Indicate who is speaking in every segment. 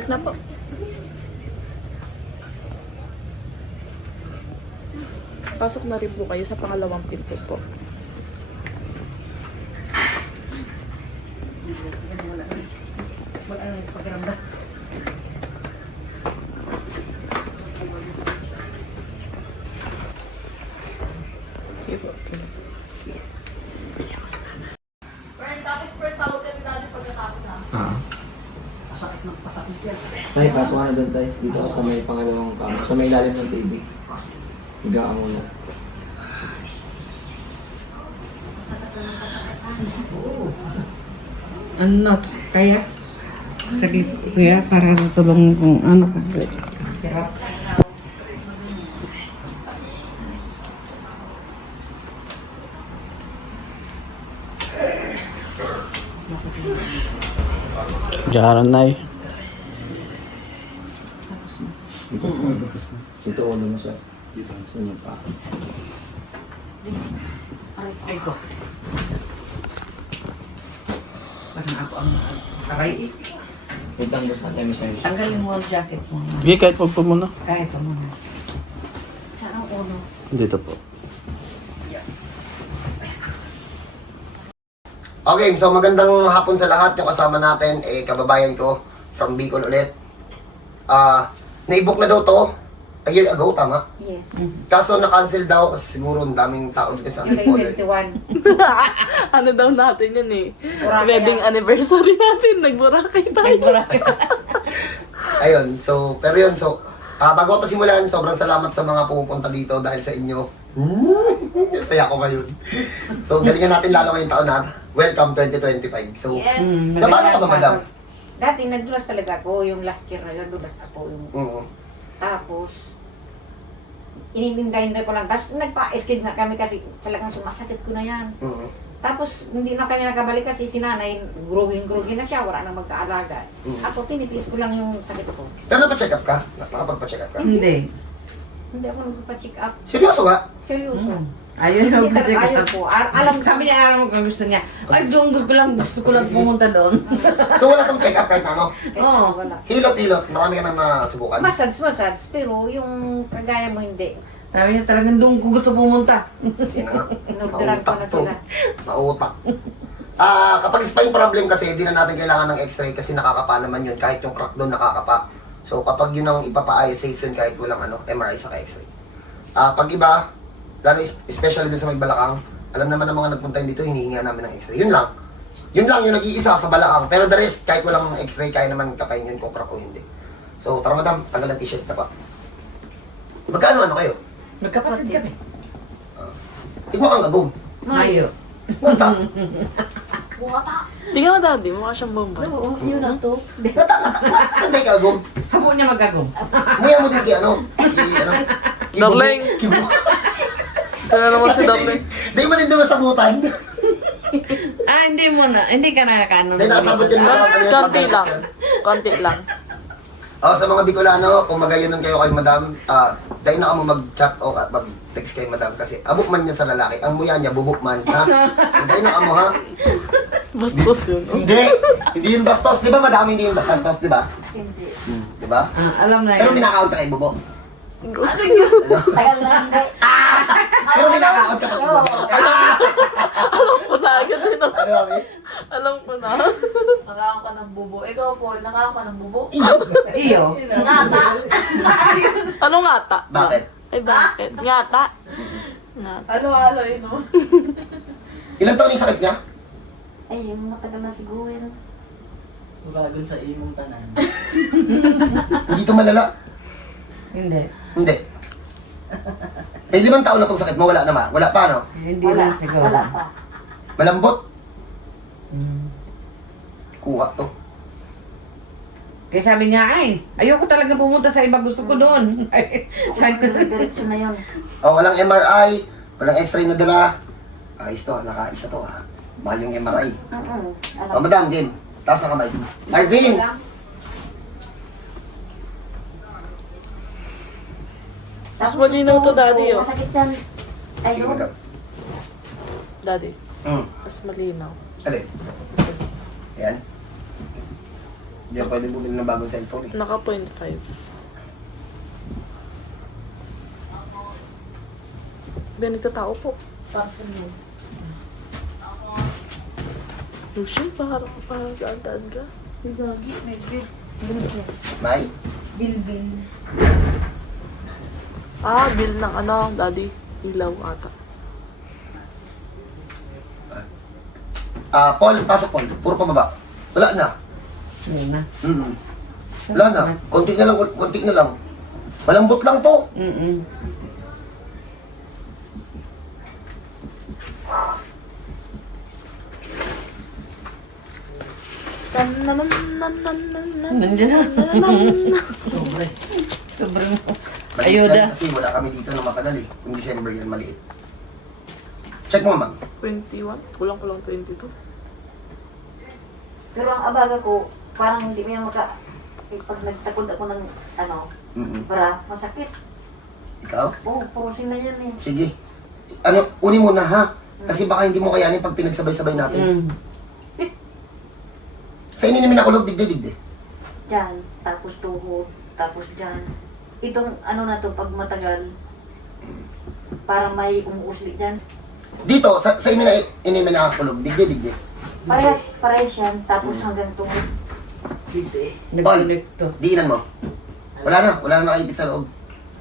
Speaker 1: Check na po. Pasok na rin po kayo sa pangalawang pinto po. Sige po. Tapos per tawag kami dati pagkatapos
Speaker 2: Pasakit ng pasakit yan.
Speaker 3: Tay, pasok ka na doon, tay. Dito ka sa may pangalawang kama. Sa may ilalim ng TV. Higa ka muna.
Speaker 2: Ano, kaya? Saglit, kuya, para tulong kung ano ka. Hirap.
Speaker 4: Diyaran na eh.
Speaker 3: Dito ulo mo siya. Dito mo pa.
Speaker 2: Ay ko. Parang ako ang aray.
Speaker 3: Wait lang, boss natin may sa'yo.
Speaker 2: Tanggalin mo ang jacket mo.
Speaker 4: Sige, kahit wag po muna.
Speaker 2: Kahit ito muna. Saan ang ulo?
Speaker 4: Dito po.
Speaker 5: Okay, so magandang hapon sa lahat. Yung kasama natin, kababayan ko from Bicol ulit. Na-book na daw to a year ago, tama?
Speaker 6: Yes.
Speaker 5: Kaso na-cancel daw kasi siguro ang daming tao dito sa
Speaker 2: Yung
Speaker 5: Bicol.
Speaker 2: 21.
Speaker 1: Ano daw natin yun eh. Wedding anniversary natin. Nagburakay tayo.
Speaker 5: Ayun, so, pero yun, so, bago ko simulan, sobrang salamat sa mga pumupunta dito dahil sa inyo. Saya ko ngayon. So, galingan natin lalo ngayong taon na. Welcome 2025. So,
Speaker 6: Yes.
Speaker 5: paano ka ba, madam?
Speaker 6: Dati nagdulas talaga ako, yung last year na yun, dulas ako yung... Tapos, iniminday ko lang. Tapos nagpa-skid na kami kasi talagang sumasakit ko na yan. Tapos, hindi na kami nakabalik kasi si nanay, gruging-gruging na siya, wala nang magkaalaga. Ako, tinitiis ko lang yung sakit ko.
Speaker 5: Pero napa-check up ka? Nakapagpa-check up ka?
Speaker 2: Hindi.
Speaker 6: Hindi ako nagpa-check up.
Speaker 5: Seryoso nga?
Speaker 6: Seryoso.
Speaker 2: Ayaw yung
Speaker 6: Hindi talaga
Speaker 2: check
Speaker 6: ayaw
Speaker 2: up.
Speaker 6: ko. Alam
Speaker 2: Sabi niya, alam mo kung gusto niya. Ay, doon gusto ko lang pumunta doon.
Speaker 5: So, wala tong check up kahit ano?
Speaker 2: Oo.
Speaker 6: Wala.
Speaker 5: Hilot-hilot, marami ka nang nasubukan.
Speaker 6: Massage, pero yung kagaya mo hindi.
Speaker 2: Sabi niya talagang doon ko gusto pumunta.
Speaker 5: Yan na.
Speaker 6: Inobduran ko na
Speaker 5: to.
Speaker 6: sila.
Speaker 5: Mautak. Kapag spine problem kasi, di na natin kailangan ng x-ray kasi nakakapa naman yun. Kahit yung crack doon nakakapa. So, kapag yun ang ipapaayos, safe yun kahit walang MRI sa x-ray. Pag iba, lalo especially dun sa may balakang, alam naman ng mga nagpunta yun dito, hinihinga namin ng x-ray. Yun lang. Yun lang yung nag-iisa sa balakang. Pero the rest, kahit walang x-ray, kaya naman kapain yun kung crack o hindi. So, tara madam, tanggal ang t-shirt na pa. Magkano ano kayo?
Speaker 2: Magkapatid kami.
Speaker 5: Tigmo kang gagong.
Speaker 2: Mayo.
Speaker 5: Punta.
Speaker 1: Tingnan mo daddy, mukha siyang bombay.
Speaker 6: Oo, yun na to.
Speaker 5: Tatay gagong.
Speaker 2: Hamo niya magagong.
Speaker 5: Muya mo din kay
Speaker 1: Darling. Ito na naman si Darling.
Speaker 5: Di mo din doon sa butan.
Speaker 2: Hindi mo na. Hindi ka nakakaano.
Speaker 5: Hindi nakasabot yun.
Speaker 1: Konti lang. Konti lang.
Speaker 5: Sa mga Bicolano, kung magayonon kayo kay madam, dahil na ka mo mag-chat o mag-text kay madam kasi abok man niya sa lalaki. Ang muya niya, bubuk man. Ha? Dahil na ka mo, ha?
Speaker 1: Bastos yun.
Speaker 5: Hindi. Hindi yung bastos. Di ba madami hindi yung bastos, di ba?
Speaker 6: Hindi.
Speaker 5: Di ba?
Speaker 2: Alam na
Speaker 5: Pero
Speaker 2: yun.
Speaker 5: minakaon ka kay bubo.
Speaker 6: Tagal na hindi.
Speaker 5: Pero minakaon ka pag bubo.
Speaker 1: Alam ko na agad din.
Speaker 5: Ano, mami?
Speaker 1: Alam ko na.
Speaker 7: Nakakaon ka ng bubo. Ikaw, Paul, nakakaon ka ng bubo?
Speaker 2: Iyo.
Speaker 7: Ngata!
Speaker 1: Ano ngata?
Speaker 5: Bakit?
Speaker 1: Ay bakit? Ngata. Ngata.
Speaker 7: Halo-halo, no?
Speaker 5: Ilan taon yung sakit niya?
Speaker 6: Ay, yung matagal na siguro yun.
Speaker 8: Uragon sa imong tanan.
Speaker 5: Hindi ito malala.
Speaker 2: Hindi.
Speaker 5: Hindi. May 5 taon na itong sakit mo, wala naman. Wala pa, no?
Speaker 2: Hindi lang siguro.
Speaker 6: Wala pa.
Speaker 5: Malambot.
Speaker 2: Hmm.
Speaker 5: Kuha to.
Speaker 2: Kaya sabi niya, ay, ayoko talaga pumunta sa iba, gusto ko doon. Sabi ko,
Speaker 6: Diretso na yun.
Speaker 5: Walang MRI, walang x-ray na dala. Ayos to, nakaisa to Mahal yung MRI. Madam, game. Taas na kamay. Marvin!
Speaker 1: Mas malinaw to daddy oh.
Speaker 6: Masakit yan. Ay,
Speaker 5: Sige,
Speaker 6: no?
Speaker 5: madam.
Speaker 1: Daddy, mas malinaw.
Speaker 5: Alin? Ayan. Hindi ako pwede bumili ng bagong cellphone eh.
Speaker 1: Naka 0.5. Ben, nagkatao po.
Speaker 7: Parang mo.
Speaker 1: Lucian, parang gaan-gaan ka.
Speaker 7: Gagi, may bid.
Speaker 5: May?
Speaker 7: Bilbil.
Speaker 1: Ah, bill ng ano, daddy. Ilaw ata.
Speaker 5: Paul, pasok Paul. Puro pababa. Wala na.
Speaker 2: Yun na.
Speaker 5: Wala na. Konti na lang, konti na lang. Malambot lang to.
Speaker 2: Mm-mm. Nandiyan na. Sobrang ayuda.
Speaker 5: Kasi wala kami dito na matagal eh. Kung December yan, maliit. Check mo, ma'am.
Speaker 1: 21? Kulang-kulang 22.
Speaker 6: Pero ang abaga ko, parang hindi mo yan pag nagtakod ako ng ano, para masakit.
Speaker 5: Ikaw?
Speaker 6: Oo, purusin na yan eh.
Speaker 5: Sige. Ano, uni mo na ha. Kasi baka hindi mo kayanin pag pinagsabay-sabay natin.
Speaker 2: Mm.
Speaker 5: Sa ininimin ako, digde-digde.
Speaker 6: Diyan, tapos tuhod, tapos diyan. Itong ano na to, pag matagal, parang may umuusli dyan.
Speaker 5: Dito, sa inimin na ako, digde-digde.
Speaker 6: Parehas yan, tapos hanggang tuhod.
Speaker 2: Nag-connect to.
Speaker 5: Diinan mo. Wala na nakaipit sa loob.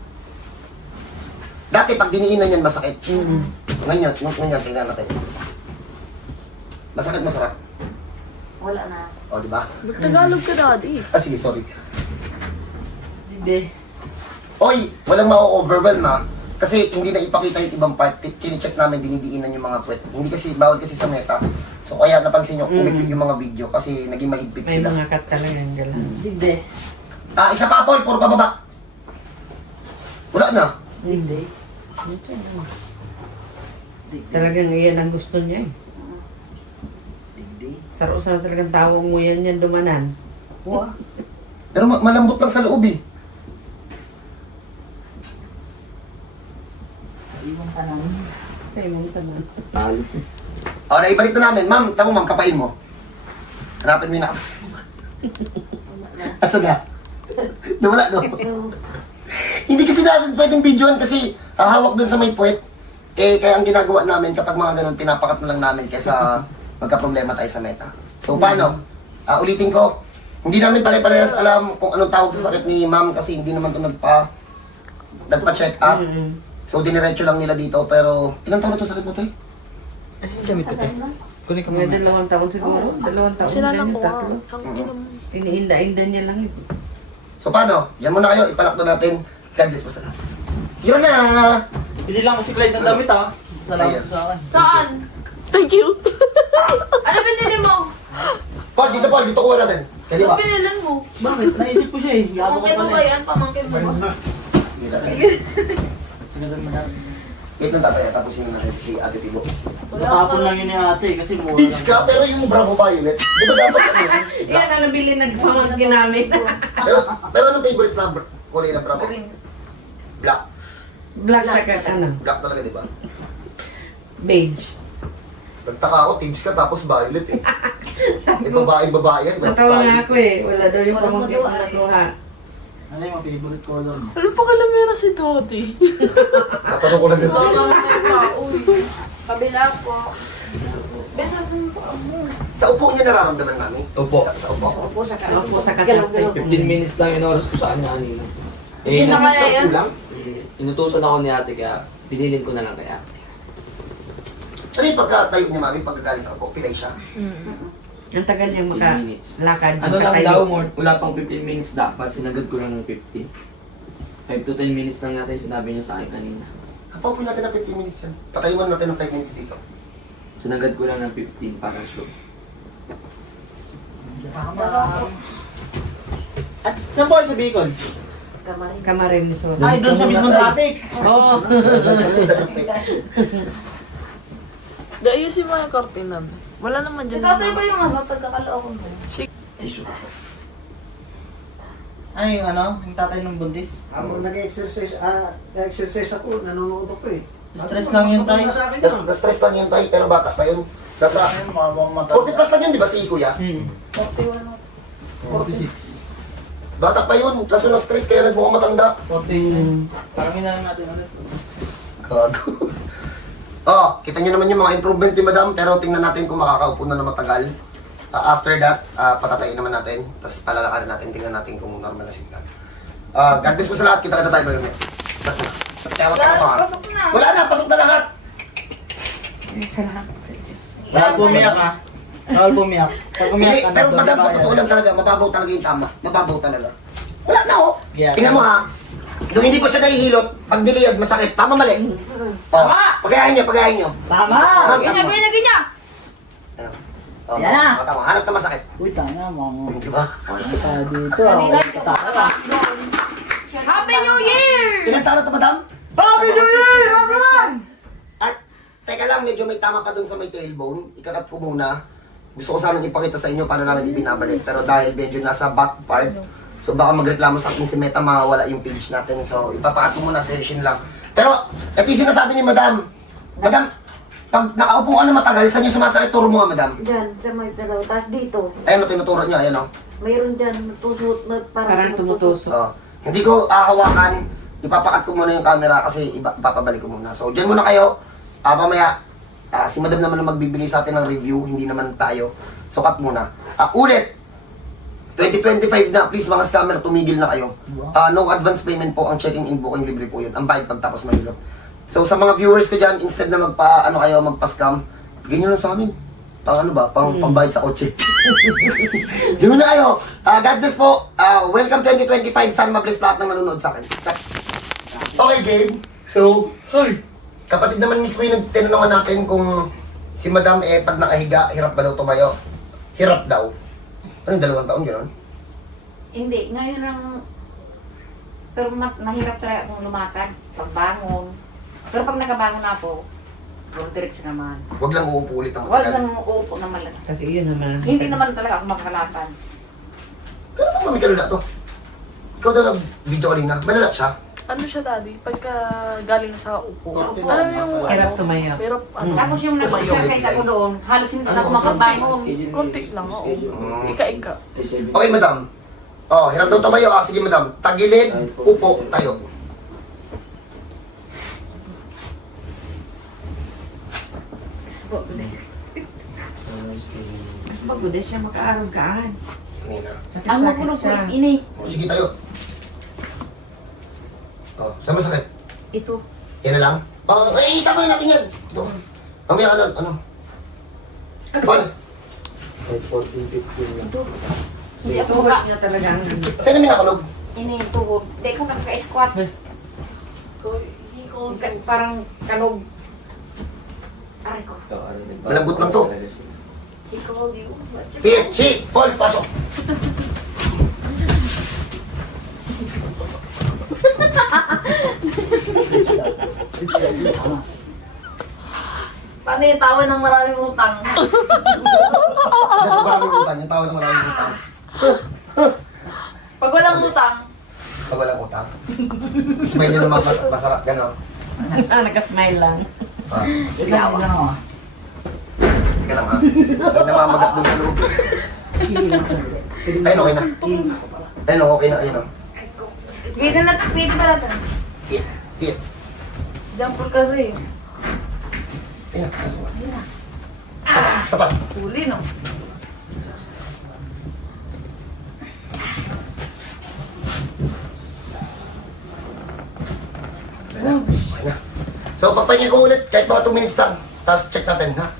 Speaker 5: Dati pag diniinan yan, masakit. Ngayon, tingnan natin. Masakit, masarap.
Speaker 6: Wala na.
Speaker 5: O, di ba?
Speaker 1: Tagalog ka, daddy.
Speaker 5: Sige, sorry.
Speaker 8: Hindi.
Speaker 5: Oy, walang ma-overwhelm ha. Kasi hindi na ipakita yung ibang part. Kine-check namin, dinidiinan yung mga puwet. Hindi kasi, bawal kasi sa meta. So kaya napansin nyo, umipli yung mga video kasi naging mahigpit
Speaker 2: May
Speaker 5: sila.
Speaker 2: mga cut talagang galang.
Speaker 8: Hindi.
Speaker 5: Isa pa, Paul, puro pababa. Wala na.
Speaker 2: Hindi. Talagang iyan ang gusto niya eh. Saros na talagang tawang mo yan dumanan.
Speaker 5: Pero malambot lang sa loob eh.
Speaker 2: Tayo mong tanan.
Speaker 5: O, naibalik na namin. Ma'am, tamo ma'am, kapain mo. Hanapin mo yung nakap. Asa na? Nawala, no? Hindi kasi natin pwedeng videoan kasi hahawak dun sa may puwet. Kaya ang ginagawa namin kapag mga ganun, pinapakat na lang namin kaysa magka-problema tayo sa meta. So, paano? Ulitin ko, hindi namin pare-parehas alam kung anong tawag sa sakit ni ma'am kasi hindi naman ito nagpa-check up. So, diniretso lang nila dito pero ilang taon na itong sakit mo, Tay?
Speaker 3: Gamit ko tayo. Kunin ka
Speaker 2: May
Speaker 3: muna.
Speaker 2: 2 taon siguro. 2 taon
Speaker 1: Sila
Speaker 2: na
Speaker 1: lang
Speaker 2: yung
Speaker 1: ko.
Speaker 2: tatlo.
Speaker 1: Ang inom.
Speaker 2: Iniinda-inda niya lang ito.
Speaker 5: So, paano? Diyan muna kayo, ipalakto natin. God bless po sa lahat. Yun na!
Speaker 8: Bili lang ko si Clyde ng damit ha. Salamat
Speaker 5: Ayan.
Speaker 8: sa akin.
Speaker 7: Saan?
Speaker 1: Thank you.
Speaker 7: Ano binili mo?
Speaker 5: Paul, dito kuha natin. Kaya di ba?
Speaker 7: Ano binilan mo?
Speaker 8: Bakit? Naisip ko siya eh. Yabo ko
Speaker 7: Pamangkin mo
Speaker 8: pa
Speaker 7: ba
Speaker 8: na eh.
Speaker 7: yan? Pamangkin mo ba?
Speaker 5: Hindi natin.
Speaker 8: Sige lang madami.
Speaker 5: Wait lang tatay, tapusin natin si Ate Tibo.
Speaker 8: Natapon lang yun ni ate kasi mura
Speaker 5: Tips ka, pero yung Bravo Violet, di ba dapat ano yun?
Speaker 2: Yan ang nabili nagpamangkin namin.
Speaker 5: Pero anong favorite na kulay ng Bravo? Black.
Speaker 2: Black saka ano,
Speaker 5: Black talaga, di ba?
Speaker 2: beige.
Speaker 5: Nagtaka ako, tips ka, tapos violet eh. Babae yan.
Speaker 2: Natawa nga ako eh. Wala daw yung pamangkin ko nakuha.
Speaker 8: Ano yung mga favorite color niya?
Speaker 1: Ano pa kalamera si Dodi?
Speaker 5: Natanong ko lang dito.
Speaker 7: Uy, kabila po. Besasan po mo.
Speaker 5: Sa upo niya nararamdaman namin?
Speaker 3: Opo.
Speaker 5: Sa upo?
Speaker 6: Opo, sa
Speaker 2: Opo, sa
Speaker 6: galaw-galaw.
Speaker 3: 15 minutes lang yung oras ko sa kanya kanina.
Speaker 7: Hindi na kaya
Speaker 5: Sa
Speaker 7: yan.
Speaker 5: upo lang?
Speaker 3: Inutusan ako ni ate kaya pinilin ko na lang kay ate.
Speaker 5: Ano yung pagkatayo niya, mami, pagkagaling sa upo? Pilay siya?
Speaker 2: Ang tagal niyang
Speaker 3: 15 minutes.
Speaker 2: makalakad.
Speaker 3: Ano lang
Speaker 2: makatayo.
Speaker 3: daw, wala pang 15 minutes dapat, sinagad ko lang ng 15. 5 to 10 minutes lang natin sinabi niya sa akin kanina.
Speaker 5: Kapapoy natin ng 15 minutes yan. Patayin mo natin ng 5 minutes dito.
Speaker 3: Sinagad ko lang ng 15 para sure.
Speaker 8: At saan po kayo sa Bicol?
Speaker 2: Camarines Sur.
Speaker 8: Ay, doon sa mismong traffic.
Speaker 2: Oo.
Speaker 5: Sa lupi.
Speaker 1: Ayusin mo yung cortina. Wala naman
Speaker 7: Si
Speaker 1: dyan.
Speaker 7: tatay ba yung ano, pagkakalookan mo?
Speaker 8: Ano yung ano? Yung tatay ng buntis?
Speaker 9: Nag-exercise ako, nanonood ako eh.
Speaker 8: Stress lang yun tayo.
Speaker 9: Sa akin yun.
Speaker 5: Na-stress lang yun tayo, pero bata pa yun. Nasa
Speaker 8: Ayun, mga
Speaker 5: 40 plus lang yun, di ba si Kuya?
Speaker 7: 41 ako.
Speaker 5: Bata pa yun, kaso na-stress kaya nagmukhang matanda.
Speaker 8: 40. Parangin na lang natin ulit.
Speaker 5: Gago. Oh, kita nyo naman yung mga improvement ni Madam, pero tingnan natin kung makakaupo na matagal. After that, patatayin naman natin, tapos palalakarin natin, tingnan natin kung normal na signal. God bless po sa lahat, kita-kita tayo ba yun? Wala na, pasok na lahat!
Speaker 6: Salamat.
Speaker 8: Bawal pumiyak ha. Bawal pumiyak. Pag umiyak
Speaker 5: Hindi,
Speaker 8: ka,
Speaker 5: pero
Speaker 8: doon
Speaker 5: Madam,
Speaker 8: na
Speaker 5: sa
Speaker 8: kaya.
Speaker 5: totoo lang talaga, mababaw talaga yung tama. Mababaw talaga. Wala na oh.
Speaker 8: Yeah.
Speaker 5: Tingnan mo ha. Nung hindi pa siya nahihilot, pag niliyad, masakit. Tama mali. Oh, pagayahin nyo, pagayahin nyo.
Speaker 8: Tama!
Speaker 6: Ganyan, ganyan, ganyan.
Speaker 5: Ayun. Oh,
Speaker 8: Yan na.
Speaker 5: tama. Hanap na masakit.
Speaker 8: Uy, tama mo.
Speaker 5: Di ba?
Speaker 8: Kita dito. Tama.
Speaker 6: Happy New Year!
Speaker 5: Ilan taon na to, Madam?
Speaker 8: Happy New Year! Everyone!
Speaker 5: At, teka lang, medyo may tama pa dun sa may tailbone. Ikakat ko muna. Gusto ko sanang ipakita sa inyo paano namin ibinabalik. Pero dahil medyo nasa back part, so baka magreklamo sa akin si Meta, mawala yung page natin. So, ipapakat ko muna, session lang. Pero, ito yung sinasabi ni Madam. Madam, pag nakaupo ka na matagal, saan yung sumasakit? Turo mo nga, Madam.
Speaker 9: Diyan, sa may dalaw. Tapos dito,
Speaker 5: Ayan o, tinuturo niya. Ayan o.
Speaker 9: mayroon dyan, tusot,
Speaker 2: Parang tumutusok.
Speaker 5: Oh. Hindi ko hahawakan. Ipapakat ko muna yung camera kasi ipapabalik ko muna. So, dyan muna kayo. Mamaya, si Madam naman ang magbibigay sa atin ng review. Hindi naman tayo. So, cut muna. Ulit, 2025 na, please mga scammer, tumigil na kayo. No advance payment po, ang checking in booking libre po yun. Ang bayad pagtapos mahilo. So sa mga viewers ko dyan, instead na magpa-scam, bigyan nyo lang sa amin. Pambayad sa kotse. Diyan na kayo. God bless po. Welcome 2025. Sana mabless lahat ng nanonood sa akin. Okay, game. So, kapatid naman mismo yung tinanongan natin kung si Madam pag nakahiga, hirap ba daw tumayo? Hirap daw. Anong 2 taon gano'n?
Speaker 6: Hindi, ngayon ang... Pero mahirap talaga akong lumakad, pagbangon. Pero pag nakabangon ako, buong direksyon naman.
Speaker 5: Huwag lang uupo ulit ang
Speaker 6: Wala
Speaker 5: matagal.
Speaker 6: nang uupo naman lang.
Speaker 2: Kasi yun naman.
Speaker 6: Hindi naman talaga ako makalakad.
Speaker 5: Pero bang kami kalula to? Ikaw daw nag-video kanina. Malala siya.
Speaker 1: Ano siya, Daddy? Pagka galing sa upo.
Speaker 6: Sa upo.
Speaker 1: Alam mo yung...
Speaker 2: Hirap tumayo.
Speaker 1: Hirap, ano?
Speaker 6: Tapos yung nag-exercise ako doon, halos hindi na ako makabangon.
Speaker 1: Konti lang, oo.
Speaker 5: Mm.
Speaker 1: Ika-ika.
Speaker 5: Okay, Madam. Oh, hirap daw tumayo. Sige, Madam. Tagilid, upo, tayo.
Speaker 2: Mas magod siya makaarog-kaan.
Speaker 5: Kanina.
Speaker 6: Ang
Speaker 2: Sakit-sakit
Speaker 6: magulo po,
Speaker 2: siya.
Speaker 6: ini.
Speaker 5: Oh, sige, tayo. Oh, saan masakit?
Speaker 6: Ito.
Speaker 5: Yan na lang? Oh, isama na natin yan. Ito. Mamaya ka na, ano? Paul,
Speaker 6: Hindi ako
Speaker 2: Tuhod
Speaker 6: maka...
Speaker 2: niya talaga ang
Speaker 5: saan namin nakulog?
Speaker 6: Ini, tuhod. Hindi ko nakaka-squat. Parang kanog. Aray ko.
Speaker 5: Malambot lang to.
Speaker 6: Ikaw, di ko.
Speaker 5: Si, Paul, pasok.
Speaker 7: Paano yung tawa ng maraming utang?
Speaker 5: Dahil maraming utang, yung tawa ng maraming utang.
Speaker 7: Pag walang utang,
Speaker 5: Pag walang utang. Smile nyo naman masarap, gano'n.
Speaker 2: Naka-smile lang.
Speaker 5: Teka lang ha. Hindi namamagat dun sa loob. Ayun, okay na. Ayun, okay na. Ayun,
Speaker 6: Pwede na, pwede ba natin?
Speaker 5: Hit.
Speaker 7: jumper kasi.
Speaker 5: Ayun na. Sapat.
Speaker 7: Huli, no?
Speaker 5: Okay na. Okay na. So, papahinga ko ulit kahit mga 2 minutes lang. Tapos check natin, ha?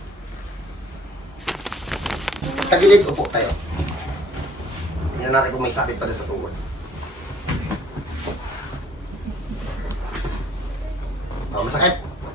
Speaker 5: Tagilid, upo tayo. Tingnan natin kung may sakit pa dun sa tuhod. Oh, masakit.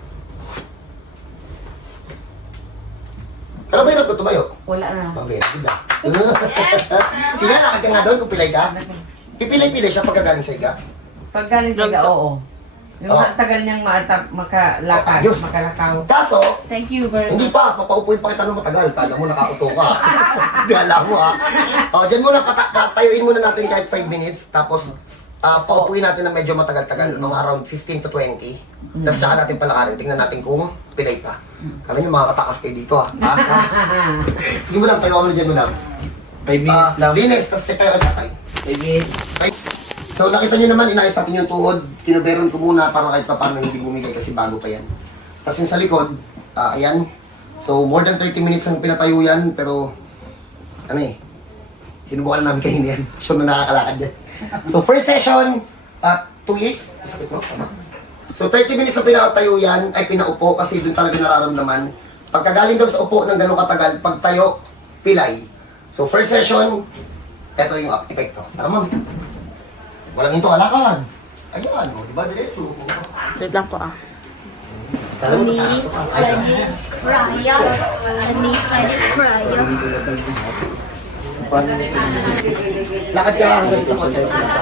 Speaker 5: Kala ba hirap ko tumayo?
Speaker 2: Wala na.
Speaker 5: Mabera, diba? Sige, lakad ka nga doon kung pilay ka. Pipilay-pilay siya pagkagaling sa higa.
Speaker 2: Pag galing siya, oo. Yung
Speaker 5: Oh.
Speaker 2: tagal niyang makalakad,
Speaker 5: Ayos.
Speaker 2: makalakaw.
Speaker 5: Kaso,
Speaker 2: Thank you very
Speaker 5: hindi pa, papaupuin pa kita ng matagal. Kala mo nakauto ka. Kala mo ha. O, dyan muna, patayuin muna natin kahit 5 minutes. Tapos, paupuin natin ng medyo matagal-tagal, mga around 15 to 20. Tapos tsaka natin palakarin, tingnan natin kung pilay pa. Kala nyo makakatakas kayo dito ha. Asa? Sige mo lang, tayo kami dyan mo lang.
Speaker 3: 5 minutes lang.
Speaker 5: Linis, tapos check tayo kay tatay.
Speaker 3: 5 minutes.
Speaker 5: Okay. So nakita nyo naman, inayos natin yung tuhod. Tinuberon ko muna para kahit pa paano hindi bumigay kasi bago pa yan. Tapos yung sa likod, ayan. So more than 30 minutes ang pinatayo yan, pero ano eh, sinubukan namin kayo yan. Sure na nakakalakad yan. So first session, 2 years. Sakit mo, tama. So 30 minutes na pinatayo yan, ay pinaupo kasi doon talaga nararamdaman. Pagkagaling daw sa upo ng ganong katagal, pagtayo, pilay. So first session, eto yung epekto. Tara ma'am. Walang into kalakad. Ayan, o, diba diretso?
Speaker 1: Wait lang po
Speaker 5: Tara mo, taas ko pa. Ay, sorry. Lakad ka hanggang sa kotse.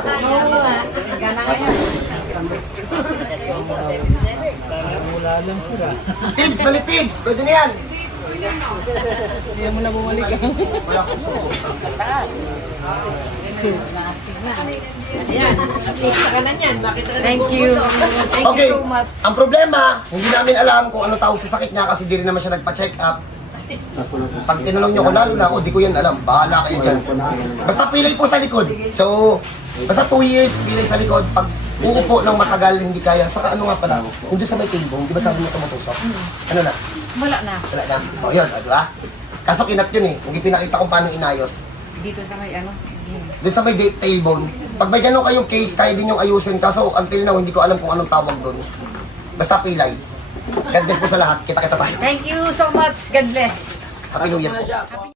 Speaker 5: Tips, balik tips! Pwede na yan! Hindi mo na bumalik. Wala akong suko.
Speaker 6: Thank you.
Speaker 5: Okay, ang problema, hindi namin alam kung ano tawag sa sakit niya kasi di rin naman siya nagpa-check up. Pag tinanong niyo ko, lalo na ako, di ko yan alam. Bahala kayo dyan. Basta pilay po sa likod. So, basta 2 years, pilay sa likod. Pag uupo ng matagal, hindi kaya. Saka ano nga pala, hindi sa may tailbone, di ba sabi niyo tumutusok? Ano na?
Speaker 6: Wala na.
Speaker 5: Wala na. O yun, di ba? Kaso kinat yun eh. Hindi pinakita kung paano inayos.
Speaker 6: Dito sa may ano.
Speaker 5: Doon sa may tailbone. Pag may ganun kayong case, kaya din yung ayusin. Kaso until now, hindi ko alam kung anong tawag doon. Basta pilay. God bless po sa lahat. Kita-kita tayo.
Speaker 6: Thank you so much. God bless.
Speaker 5: Happy New Year po.